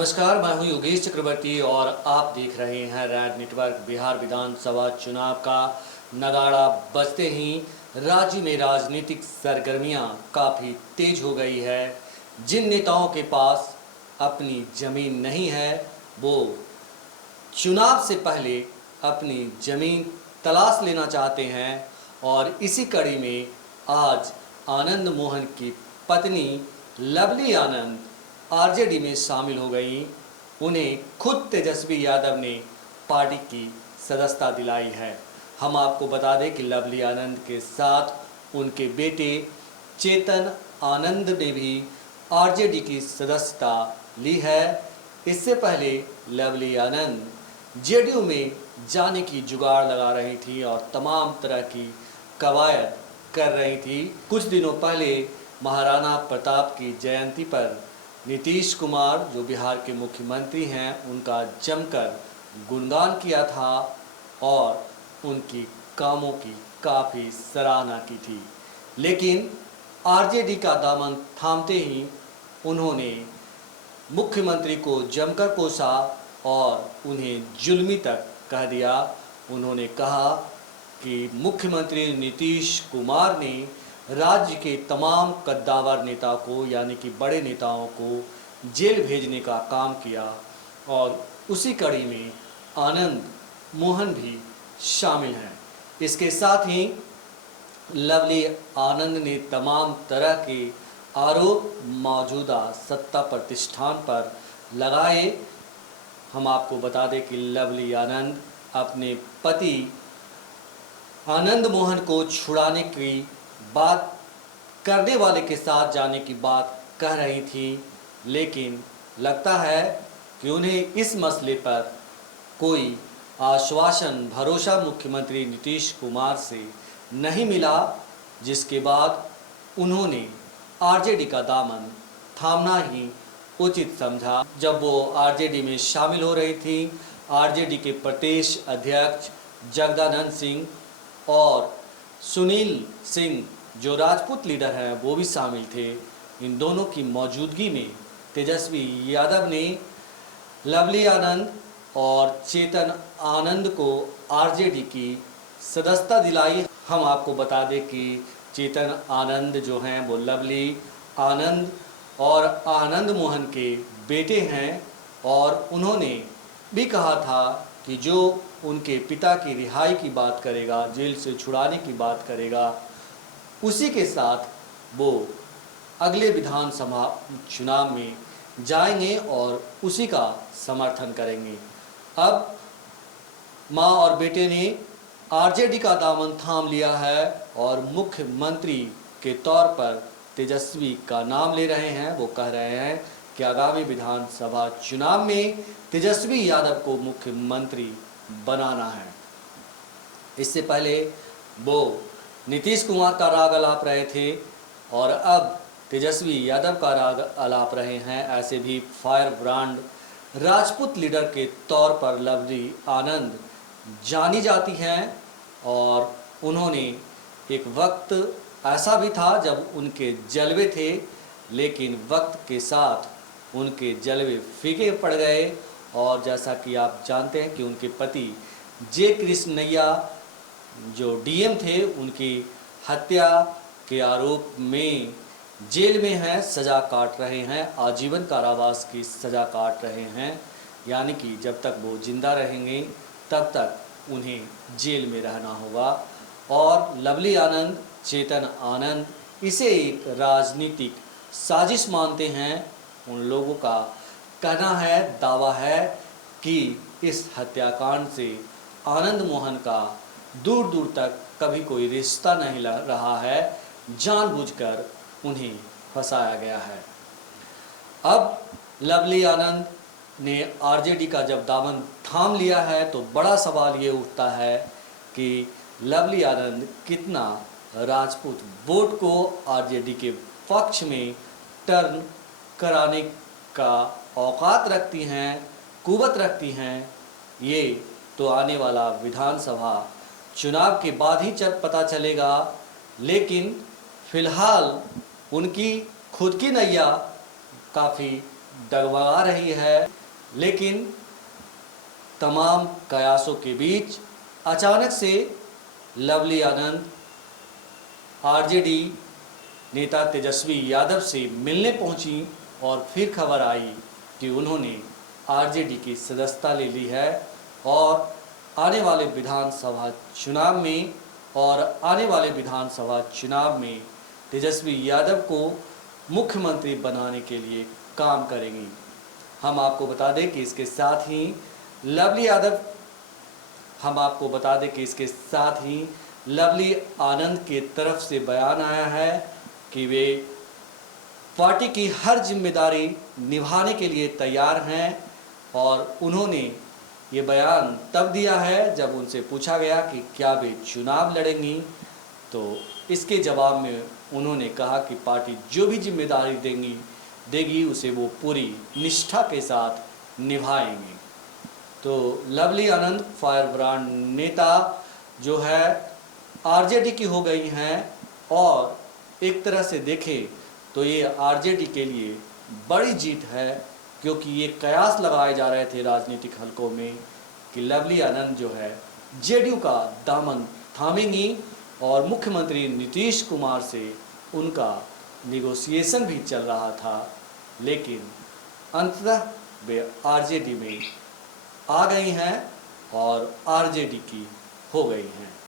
नमस्कार, मैं हूं योगेश चक्रवर्ती और आप देख रहे हैं रैड नेटवर्क। बिहार विधानसभा चुनाव का नगाड़ा बजते ही राज्य में राजनीतिक सरगर्मियां काफ़ी तेज हो गई है। जिन नेताओं के पास अपनी ज़मीन नहीं है वो चुनाव से पहले अपनी ज़मीन तलाश लेना चाहते हैं और इसी कड़ी में आज आनंद मोहन की पत्नी लवली आनंद आरजेडी में शामिल हो गई। उन्हें खुद तेजस्वी यादव ने पार्टी की सदस्यता दिलाई है। हम आपको बता दें कि लवली आनंद के साथ उनके बेटे चेतन आनंद ने भी आरजेडी की सदस्यता ली है। इससे पहले लवली आनंद जेडीयू में जाने की जुगाड़ लगा रही थी और तमाम तरह की कवायद कर रही थी। कुछ दिनों पहले महाराणा प्रताप की जयंती पर नीतीश कुमार जो बिहार के मुख्यमंत्री हैं उनका जमकर गुणगान किया था और उनकी कामों की काफ़ी सराहना की थी। लेकिन आरजेडी का दामन थामते ही उन्होंने मुख्यमंत्री को जमकर कोसा और उन्हें जुल्मी तक कह दिया। उन्होंने कहा कि मुख्यमंत्री नीतीश कुमार ने राज्य के तमाम कद्दावर नेता को यानी कि बड़े नेताओं को जेल भेजने का काम किया और उसी कड़ी में आनंद मोहन भी शामिल हैं। इसके साथ ही लवली आनंद ने तमाम तरह के आरोप मौजूदा सत्ता प्रतिष्ठान पर लगाए। हम आपको बता दें कि लवली आनंद अपने पति आनंद मोहन को छुड़ाने की बात करने वाले के साथ जाने की बात कह रही थी, लेकिन लगता है कि उन्हें इस मसले पर कोई आश्वासन भरोसा मुख्यमंत्री नीतीश कुमार से नहीं मिला, जिसके बाद उन्होंने आरजेडी का दामन थामना ही उचित समझा। जब वो आरजेडी में शामिल हो रही थी, आरजेडी के प्रदेश अध्यक्ष जगदानंद सिंह और सुनील सिंह जो राजपूत लीडर हैं वो भी शामिल थे। इन दोनों की मौजूदगी में तेजस्वी यादव ने लवली आनंद और चेतन आनंद को आरजेडी की सदस्यता दिलाई। हम आपको बता दें कि चेतन आनंद जो हैं वो लवली आनंद और आनंद मोहन के बेटे हैं और उन्होंने भी कहा था कि जो उनके पिता की रिहाई की बात करेगा, जेल से छुड़ाने की बात करेगा, उसी के साथ वो अगले विधानसभा चुनाव में जाएंगे और उसी का समर्थन करेंगे। अब मां और बेटे ने आरजेडी का दामन थाम लिया है और मुख्यमंत्री के तौर पर तेजस्वी का नाम ले रहे हैं। वो कह रहे हैं कि आगामी विधानसभा चुनाव में तेजस्वी यादव को मुख्यमंत्री बनाना है। इससे पहले वो नीतीश कुमार का राग अलाप रहे थे और अब तेजस्वी यादव का राग अलाप रहे हैं। ऐसे भी फायर ब्रांड राजपूत लीडर के तौर पर लवली आनंद जानी जाती हैं और उन्होंने एक वक्त ऐसा भी था जब उनके जलवे थे, लेकिन वक्त के साथ उनके जलवे फीके पड़ गए और जैसा कि आप जानते हैं कि उनके पति जे कृष्णैया जो डीएम थे उनकी हत्या के आरोप में जेल में हैं, सज़ा काट रहे हैं, आजीवन कारावास की सज़ा काट रहे हैं। यानी कि जब तक वो जिंदा रहेंगे तब तक उन्हें जेल में रहना होगा। और लवली आनंद, चेतन आनंद इसे एक राजनीतिक साजिश मानते हैं। उन लोगों का कहना है, दावा है कि इस हत्याकांड से आनंद मोहन का दूर दूर तक कभी कोई रिश्ता नहीं रहा है, जानबूझकर उन्हें फंसाया गया है। अब लवली आनंद ने आरजेडी का जब दामन थाम लिया है तो बड़ा सवाल ये उठता है कि लवली आनंद कितना राजपूत वोट को आरजेडी के पक्ष में टर्न कराने का औकात रखती हैं, कुवत रखती हैं, ये तो आने वाला विधानसभा चुनाव के बाद ही पता चलेगा। लेकिन फिलहाल उनकी खुद की नैया काफ़ी डगमगा रही है, लेकिन तमाम कयासों के बीच अचानक से लवली आनंद आरजेडी नेता तेजस्वी यादव से मिलने पहुंची और फिर खबर आई कि उन्होंने आरजेडी की सदस्यता ले ली है और आने वाले विधानसभा चुनाव में तेजस्वी यादव को मुख्यमंत्री बनाने के लिए काम करेंगी। हम आपको बता दें कि इसके साथ ही लवली आनंद की तरफ से बयान आया है कि वे पार्टी की हर जिम्मेदारी निभाने के लिए तैयार हैं और उन्होंने ये बयान तब दिया है जब उनसे पूछा गया कि क्या वे चुनाव लड़ेंगी, तो इसके जवाब में उन्होंने कहा कि पार्टी जो भी जिम्मेदारी देगी उसे वो पूरी निष्ठा के साथ निभाएंगे। तो लवली आनंद फायर ब्रांड नेता जो है आरजेडी की हो गई हैं और एक तरह से देखें तो ये आरजेडी के लिए बड़ी जीत है, क्योंकि ये कयास लगाए जा रहे थे राजनीतिक हलकों में कि लवली आनंद जो है जेडीयू का दामन थामेंगी और मुख्यमंत्री नीतीश कुमार से उनका निगोसिएशन भी चल रहा था, लेकिन अंततः वे आरजेडी में आ गई हैं और आरजेडी की हो गई हैं।